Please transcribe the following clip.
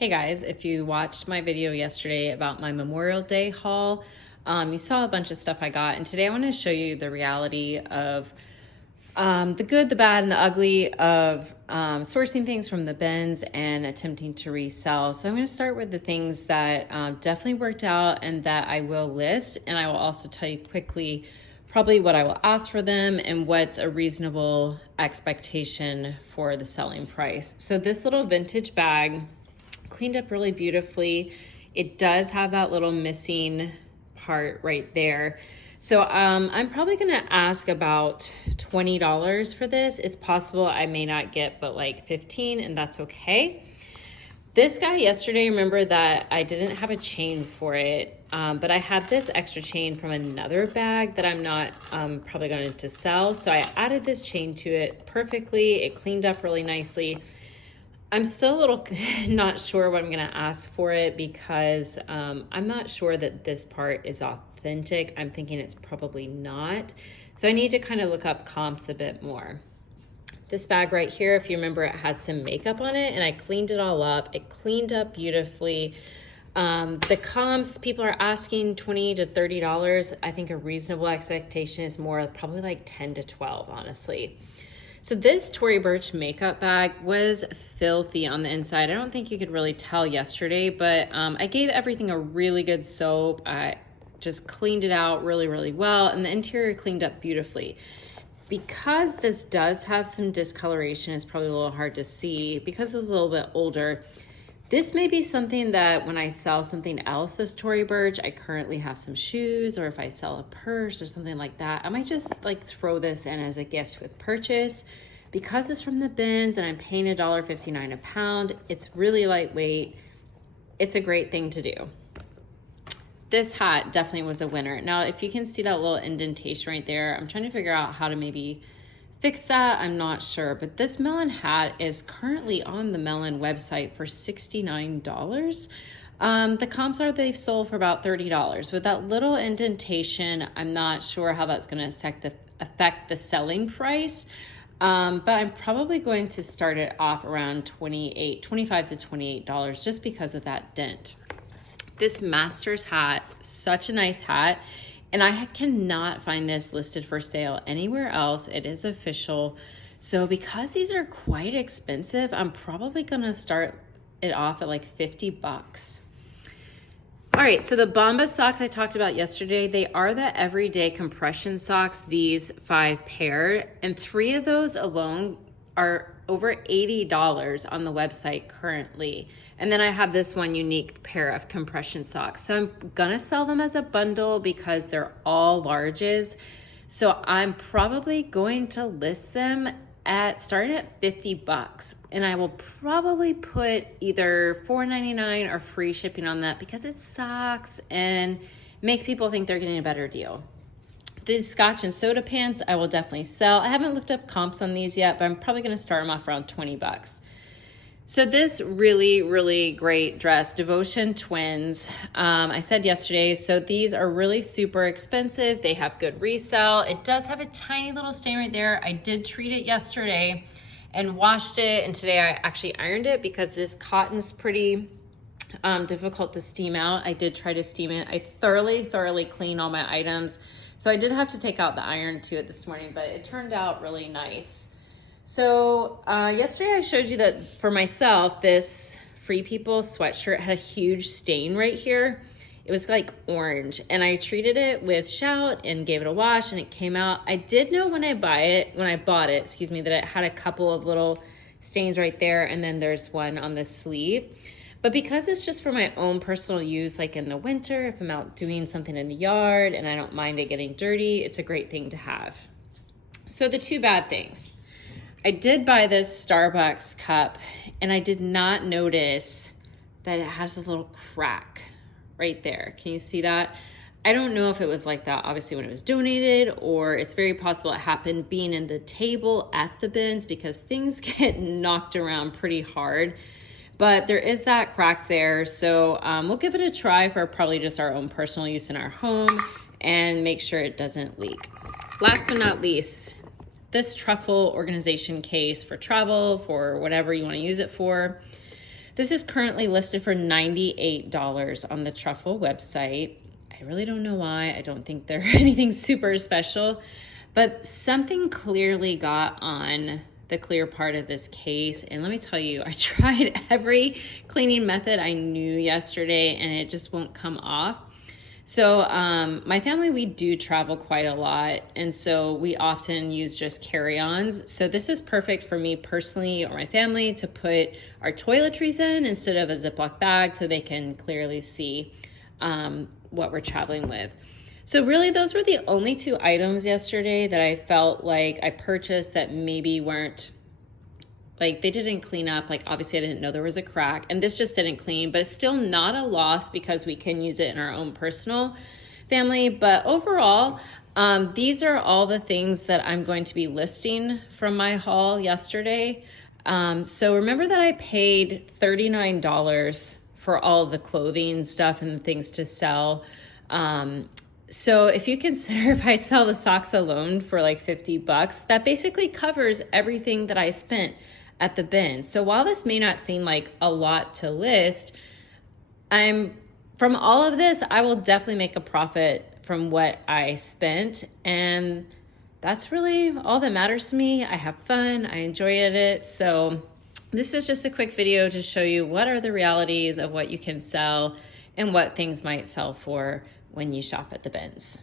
Hey guys, if you watched my video yesterday about my Memorial Day haul, you saw a bunch of stuff I got, and today I want to show you the reality of the good, the bad, and the ugly of sourcing things from the bins and attempting to resell. So I'm going to start with the things that definitely worked out and that I will list, and I will also tell you quickly probably what I will ask for them and what's a reasonable expectation for the selling price. So this little vintage bag, cleaned up really beautifully. It does have that little missing part right there. So I'm probably gonna ask about $20 for this. It's possible I may not get but like 15, and that's okay. This guy yesterday, remember that I didn't have a chain for it, but I had this extra chain from another bag that I'm not probably going to sell. So I added this chain to it perfectly. It cleaned up really nicely. I'm still a little not sure what I'm gonna ask for it because I'm not sure that this part is authentic. I'm thinking it's probably not. So I need to kind of look up comps a bit more. This bag right here, if you remember, it had some makeup on it and I cleaned it all up. It cleaned up beautifully. The comps, people are asking $20 to $30. I think a reasonable expectation is more probably like 10 to 12, honestly. So this Tory Burch makeup bag was filthy on the inside. I don't think you could really tell yesterday, but I gave everything a really good soap. I just cleaned it out really, really well, and the interior cleaned up beautifully. Because this does have some discoloration, it's probably a little hard to see because it's a little bit older. This may be something that when I sell something else this Tory Burch, I currently have some shoes, or if I sell a purse or something like that, I might just like throw this in as a gift with purchase. Because it's from the bins and I'm paying $1.59 a pound, it's really lightweight. It's a great thing to do. This hat definitely was a winner. Now, if you can see that little indentation right there, I'm trying to figure out how to maybe fix that. I'm not sure, but this melon hat is currently on the Melon website for $69. The comps are they've sold for about $30. With that little indentation, I'm not sure how that's going to affect the selling price, but I'm probably going to start it off around $25 to $28 just because of that dent. This Masters hat, such a nice hat. And I cannot find this listed for sale anywhere else. It is official. So because these are quite expensive, I'm probably gonna start it off at like 50 bucks. All right, so the Bomba socks I talked about yesterday, they are the everyday compression socks, these 5 pair, and 3 of those alone are over $80 on the website currently. And then I have this one unique pair of compression socks. So I'm gonna sell them as a bundle because they're all larges. So I'm probably going to list them at starting at 50 bucks. And I will probably put either $4.99 or free shipping on that because it's socks and makes people think they're getting a better deal. These Scotch and soda pants I will definitely sell. I haven't looked up comps on these yet, but I'm probably gonna start them off around 20 bucks. So this really, really great dress, Devotion Twins, I said yesterday, so these are really super expensive. They have good resale. It does have a tiny little stain right there. I did treat it yesterday and washed it, and today I actually ironed it because this cotton's pretty difficult to steam out. I did try to steam it. I thoroughly cleaned all my items. So I did have to take out the iron to it this morning, but it turned out really nice. So yesterday I showed you that for myself, this Free People sweatshirt had a huge stain right here. It was like orange, and I treated it with Shout and gave it a wash, and it came out. I did know when I bought it, that it had a couple of little stains right there, and then there's one on the sleeve. But because it's just for my own personal use, like in the winter, if I'm out doing something in the yard and I don't mind it getting dirty, it's a great thing to have. So the 2 bad things. I did buy this Starbucks cup and I did not notice that it has a little crack right there. Can you see that? I don't know if it was like that obviously when it was donated, or it's very possible it happened being in the table at the bins because things get knocked around pretty hard. But there is that crack there. So we'll give it a try for probably just our own personal use in our home and make sure it doesn't leak. Last but not least, this truffle organization case for travel, for whatever you want to use it for. This is currently listed for $98 on the Truffle website. I really don't know why. I don't think they're anything super special, but something clearly got on the clear part of this case. And let me tell you, I tried every cleaning method I knew yesterday and it just won't come off. So my family, we do travel quite a lot. And so we often use just carry-ons. So this is perfect for me personally or my family to put our toiletries in instead of a Ziploc bag so they can clearly see what we're traveling with. So really those were the only two items yesterday that I felt like I purchased that maybe weren't, like they didn't clean up. Like obviously I didn't know there was a crack and this just didn't clean, but it's still not a loss because we can use it in our own personal family. But overall, these are all the things that I'm going to be listing from my haul yesterday. So remember that I paid $39 for all of the clothing stuff and the things to sell. So if you consider if I sell the socks alone for like $50, that basically covers everything that I spent at the bin. So while this may not seem like a lot to list, from all of this, I will definitely make a profit from what I spent. And that's really all that matters to me. I have fun, I enjoyed it. So this is just a quick video to show you what are the realities of what you can sell and what things might sell for when you shop at the bins.